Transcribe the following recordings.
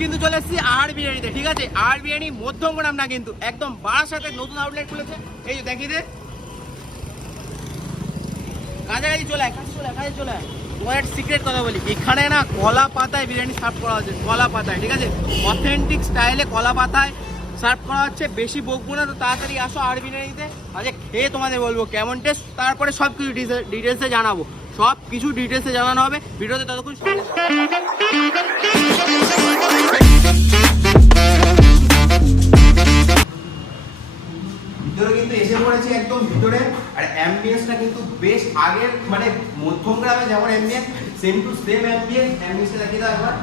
কিন্তু চলে এসেছি আর বিরিয়ানিতে, ঠিক আছে? আর বিরিয়ানি মধ্যমগ্রাম না কিন্তু, একদম বারাসাতে নতুন আউটলেট খুলেছে। এই যে দেখি দে। কাছাকাছি চলে আয় কাছে চলে আয় কাছে চলে আয়। তোমার সিক্রেট কথা বলি, এখানে না কলা পাতায় বিরিয়ানি সার্ভ করা হচ্ছে, কলা পাতায়, ঠিক আছে? অথেন্টিক স্টাইলে কলা পাতায় সার্ভ করা হচ্ছে, বেশি বকবো না, তো তাড়াতাড়ি আসো আর বিরিয়ানিতে। আজকে খেয়ে তোমাদের বলব কেমন টেস্ট তারপরে সব কিছু ডিটেলসে জানাব। সব কিছু ডিটেলসে জানানো হবে। ভিডিওতে ততক্ষণ। ভিতরে কিন্তু এসে পড়েছে একদম ভিতরে। আর অ্যাম্বিয়েন্সটা কিন্তু বেশ আগের মানে মধ্যম গ্রামে যেমন M B S same to same M B S অ্যাম্বিয়েন্সটা দেখিয়ে দাও একবার।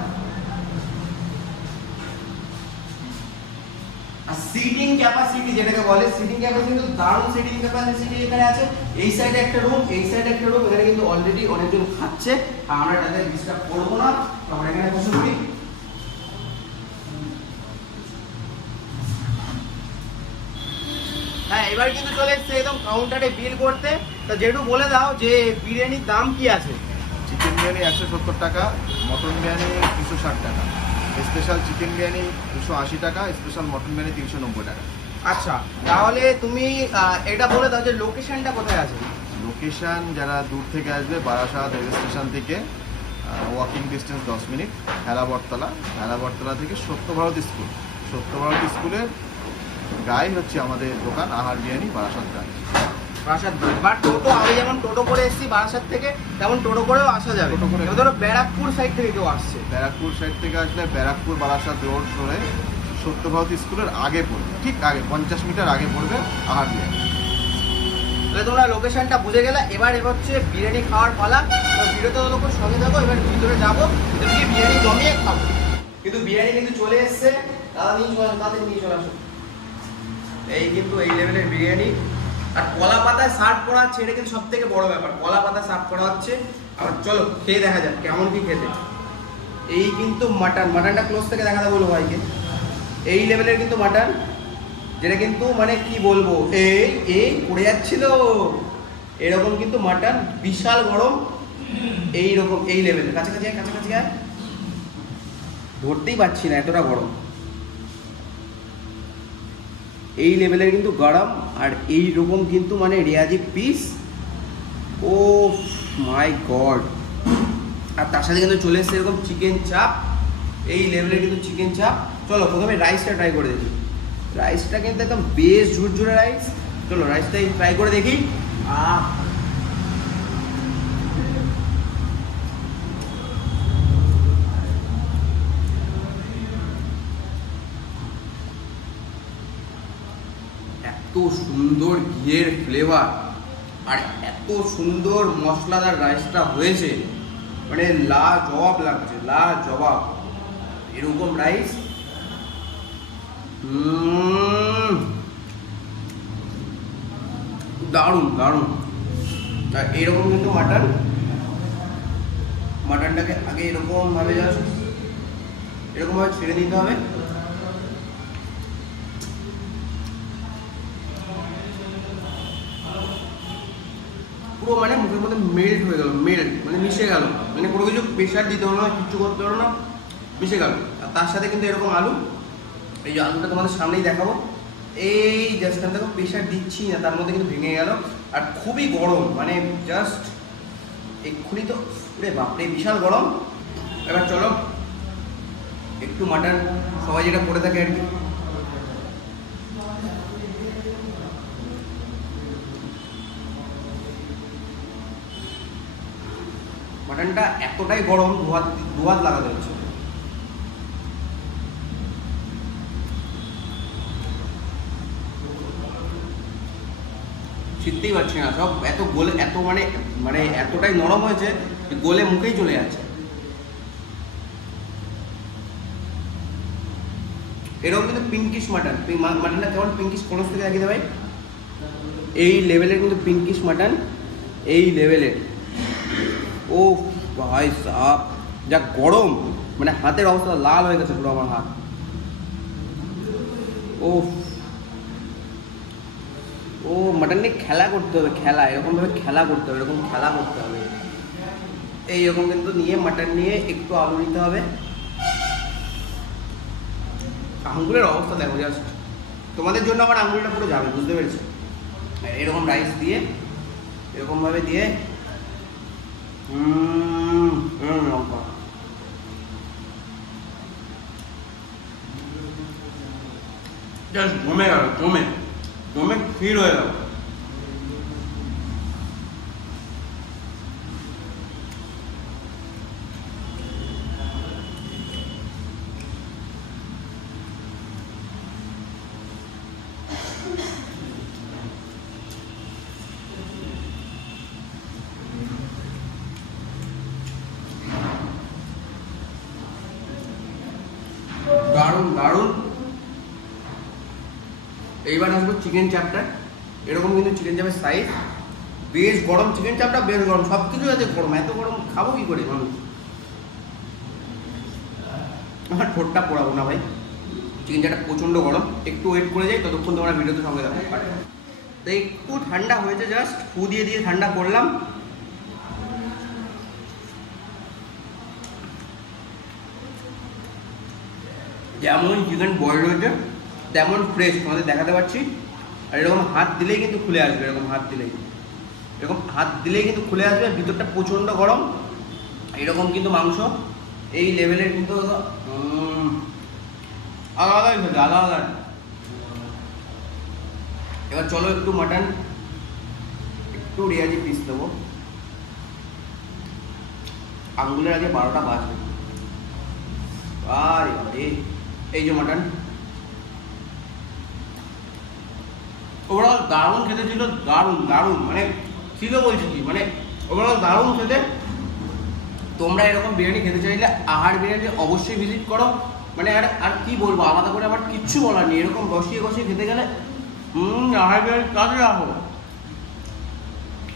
আর সিটিং ক্যাপাসিটি যেটাকে বলে সিটিং ক্যাপাসিটি কিন্তু দারুণ সিটিং ক্যাপাসিটি এখানে আছে। এই সাইডে একটা রুম এই সাইডে একটা রুম এখানে কিন্তু অলরেডি অনেকজন খাচ্ছে। আর আমরা তাদের ডিস্টার্ব করব না আমরা এখানে বসে পড়ি। হ্যাঁ এবার কিন্তু চলে এসছে একদম কাউন্টারে বিল করতে। তা যেটু বলে দাও যে বিরিয়ানির দাম কি আছে? চিকেন বিরিয়ানি একশো সত্তর টাকা, মটন বিরিয়ানি দুশো ষাট টাকা। স্পেশাল চিকেন বিরিয়ানি দুশো আশি টাকা স্পেশাল মটন বিরিয়ানি তিনশো নব্বই টাকা। আচ্ছা তাহলে তুমি এটা বলে দাও যে লোকেশনটা কোথায় আছে? লোকেশন যারা দূর থেকে আসবে বারাসাত রেল স্টেশন থেকে ওয়াকিং ডিস্টেন্স দশ মিনিট হেলাবরতলা হেলাবরতলা থেকে সত্যভারত স্কুল। সত্যভারত স্কুলের গায়ে হচ্ছে আমাদের দোকান আহার বিরিয়ানি বারাসাত ব্রাঞ্চ বারাসাত বা টোটো আমি যেমন টোটো করে এসেছি বারাসাত থেকে তেমন টোটো করেও আসা যাবে। টোটো করে- এবার ধরো ব্যারাকপুর সাইড থেকে কেউ আসছে। ব্যারাকপুর সাইড থেকে আসলে ব্যারাকপুর বারাসাত রোড ধরে সত্যভারত স্কুলের আগে পড়বে। ঠিক আগে পঞ্চাশ মিটার আগে পড়বে আহার বিরিয়ানি তাহলে তোমরা লোকেশনটা বুঝে গেলে এবার এবার হচ্ছে বিরিয়ানি খাওয়ার পালা। তো ভিডিওতে লোক সঙ্গে থাকো এবার ভিতরে যাব। এদিকে বিরিয়ানি জমিয়ে খাব। কিন্তু বিরিয়ানি কিন্তু চলে এসছে দাদা নিয়ে চলে তাদের নিয়ে চলে আসো। এই কিন্তু এই লেভেলের বিরিয়ানি। আর কলা পাতায় সার্ভ করা হচ্ছে, এটা কিন্তু সব থেকে বড় ব্যাপার। কলা পাতায় সার্ভ করা হচ্ছে। আর চলো, খেয়ে দেখা যাক, কেমন কি খেতে। এই কিন্তু মাটন, মাটনটা ক্লোজ থেকে দেখাতে বলব ভাইকে। এই লেভেলের কিন্তু মাটন, যেটা কিন্তু মানে কি বলব, এই এই পড়ে যাচ্ছিল। এরকম কিন্তু মাটন, বিশাল গরম। এই রকম এই লেভেলের কাছাকাছি কাছাকাছি ধরতেই পারছি না, এতটা গরম। এই লেভেলের কিন্তু গরম, আর এই রকম কিন্তু মানে রেয়াজি পিস ও মাই গড আর তার সাথে কিন্তু চলে এসছে এরকম চিকেন চাপ এই লেভেলের কিন্তু চিকেন চাপ চলো প্রথমে রাইসটা ট্রাই করে দেখি। রাইসটা কিন্তু একদম বেশ ঝুরঝুরে রাইস চলো রাইসটাই ট্রাই করে দেখি। আহ! এত সুন্দর ঘিয়ের ফ্লেভার আর এত সুন্দর মশলাদার রাইসটা হয়েছে। মানে লা জবাব লাগছে লা জবাব এরকম রাইস দারুণ দারুণ। আর এরকম কিন্তু মাটন মাটনটাকে আগে এরকম ভাবে জাস্ট এরকম ছেড়ে দিতে হবে। পুরো মানে মুখের মধ্যে মেল্ট হয়ে গেল মেল্ট মানে মিশে গেল। মানে কোনো কিছু প্রেশার দিতে হলো না, কিচ্ছু করতে হলো না, মিশে গেল। আর তার সাথে কিন্তু এরকম আলু, এই আলুটা তোমাদের সামনেই দেখাবো। এই জাস্ট দেখো প্রেশার দিচ্ছি না, তার মধ্যে কিন্তু ভেঙে গেল। আর খুবই গরম মানে জাস্ট এক্ষুনি তো রে বাপরে, বিশাল গরম। এবার চলো, একটু মাটন সবাই যেটা করে থাকে আর কি মাটনটা এতটাই গরম দুহাত দুহাত লাগাতে হচ্ছে। শিখতেই পারছি না, সব এত গোলে, এত মানে মানে এতটাই নরম হয়েছে গোলে মুখেই চলে যাচ্ছে। এরকম কিন্তু পিঙ্কিশ মাটন মাটনটা কেমন পিঙ্কিশ কোন থেকে দেখিয়ে ভাই? এই লেভেলের কিন্তু পিঙ্কিশ মাটন এই লেভেলের ও ভাই সাপ যা গরম। মানে হাতের অবস্থা লাল হয়ে গেছে পুরো আমার হাত। ও ও মাটন নিয়ে খেলা করতে হবে, খেলা। এরকম ভাবে খেলা করতে হবে, এরকম খেলা করতে হবে। এইরকম কিন্তু নিয়ে মাটন নিয়ে একটু আলু নিতে হবে। আঙ্গুলের অবস্থা দেখো জাস্ট তোমাদের জন্য আমার আঙ্গুলটা পুরো যাবে, বুঝতে পেরেছ? এরকম রাইস দিয়ে এরকমভাবে দিয়ে হুম হুম লঙ্কা জাস্ট জমে গেল জমে জমে ক্ষীর হয়ে গেল দারুণ দারুণ। এইবার আসব চিকেন চাপটা এরকম কিন্তু চিকেন চাপের সাইজ বেশ গরম চিকেন চাপটা বেশ গরম। সব কিছু আছে গরম। এত গরম খাব কি করে মানুষ? আমার ঠোঁটটা পড়াবো না ভাই। চিকেন চাপটা প্রচণ্ড গরম। একটু ওয়েট করে যাই ততক্ষণ তোমরা ভিডিওতে সঙ্গে থাকো। তো একটু ঠান্ডা হয়েছে জাস্ট ফু দিয়ে দিয়ে ঠান্ডা করলাম। যেমন চিকেন বয়েল হয়েছে, তেমন ফ্রেশ তোমাদের দেখাতে পারছি আর এরকম হাত দিলেই কিন্তু খুলে আসবে, এরকম হাত দিলেই। এরকম হাত দিলেই কিন্তু খুলে আসবে, ভিতরটা প্রচণ্ড গরম। এরকম কিন্তু মাংস, এই লেভেলের কিন্তু আলাদাই খেতে আলাদা এবার চলো একটু মাটন একটু রেয়াজি পিস দেবো। আঙ্গুলের আগে বারোটা বাজবে। আরে বাবারে। এই যে মাটন ওভারঅল দারুণ খেতে ছিল, দারুণ দারুণ মানে ছিল বলছি কি মানে ওভারঅল দারুণ খেতে। তোমরা এরকম বিরিয়ানি খেতে চাইলে আহার বিরিয়ানি অবশ্যই ভিজিট করো। মানে আর আর কি বলব, আলাদা করে আমার কিচ্ছু বলার নেই, এরকম বসিয়ে বসিয়ে খেতে গেলে, হুম, আহার বিরিয়ানি কাজে রাখো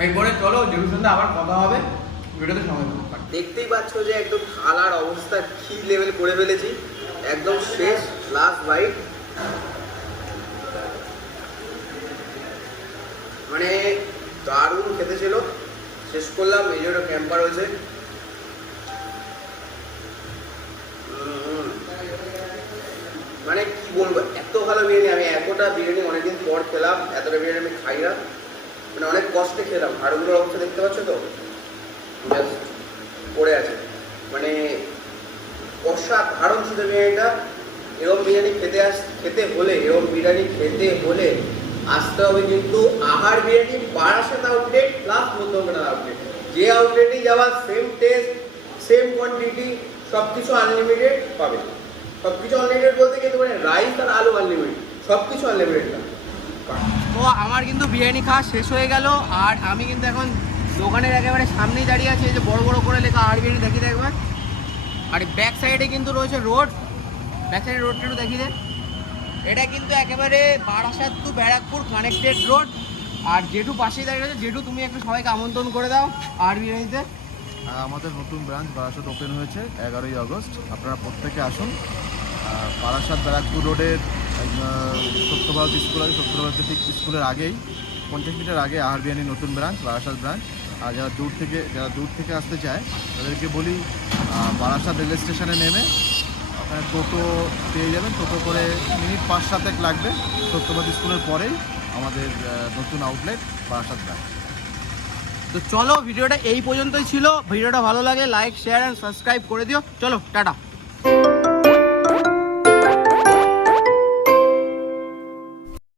এরপরে চলো জেরুর সঙ্গে আবার কথা হবে, ভিডিওতে সময় দেখতেই পাচ্ছ যে একদম থালার অবস্থা কি লেভেল করে ফেলেছি। একদম শেষ লাস্ট বাইট মানে দারুণ খেতে ছিল। শেষ করলাম, এই জন্য ক্যাম্পার হয়েছে। মানে কি বলব, এত ভালো বিরিয়ানি, আমি এতটা বিরিয়ানি অনেকদিন পর খেলাম, এতটা বিরিয়ানি আমি খাই না। মানে অনেক কষ্টে খেলাম। হাড়গুলোর অবস্থা দেখতে পাচ্ছ তো? জাস্ট পড়ে আছে মানে ছিল বিরিয়ানিটা এরকম বিরিয়ানি খেতে আস খেতে হলে এরকম বিরিয়ানি খেতে হলে আসতে হবে কিন্তু Ahar biryani Barasat outlet plus Madhyamgram outlet যে আউটলেটেই যাওয়া সেম টেস্ট সেম কোয়ান্টিটি সব কিছু আনলিমিটেড পাবে। সব কিছু আনলিমিটেড বলতে কিন্তু মানে রাইস আর আলু আনলিমিটেড সব কিছু আনলিমিটেড না। তো আমার কিন্তু বিরিয়ানি খাওয়া শেষ হয়ে গেল, আর আমি কিন্তু এখন দোকানের একেবারে সামনেই দাঁড়িয়ে আছি, এই যে বড় বড় করে লেখা আর বিরিয়ানি, দেখি দেখবে আর ব্যাক সাইডে কিন্তু রয়েছে রোড ব্যাক সাইডে রোডটা একটু দেখি দে। এটা কিন্তু একেবারে Barasat to Barrackpore connected road আর জেঠু পাশেই দাঁড়িয়ে আছে জেঠু, তুমি একটু সবাইকে আমন্ত্রণ করে দাও আর বিরিয়ানিতে আমাদের নতুন ব্রাঞ্চ বারাসাত ওপেন হয়েছে এগারোই আগস্ট। আপনারা প্রত্যেকে আসুন। আর বারাসাত ব্যারাকপুর রোডের সত্যভারত স্কুল আছে সত্যভারত স্কুলের আগেই, পঞ্চাশ মিটার আগে আহার বিরিয়ানি নতুন ব্রাঞ্চ বারাসাত ব্রাঞ্চ আর যারা দূর থেকে, যারা দূর থেকে আসতে চায়, তাদেরকে বলি বারাসাত রেল স্টেশনে নেমে ওখানে টোটো পেয়ে যাবেন। টোটো করে মিনিট পাঁচ সাতেক লাগবে। সত্যবাদী স্কুলের পরেই আমাদের নতুন আউটলেট বারাসাত তো চলো, ভিডিওটা এই পর্যন্তই ছিল। ভিডিওটা ভালো লাগে লাইক শেয়ার অ্যান্ড সাবস্ক্রাইব করে দিও। চলো, টাটা।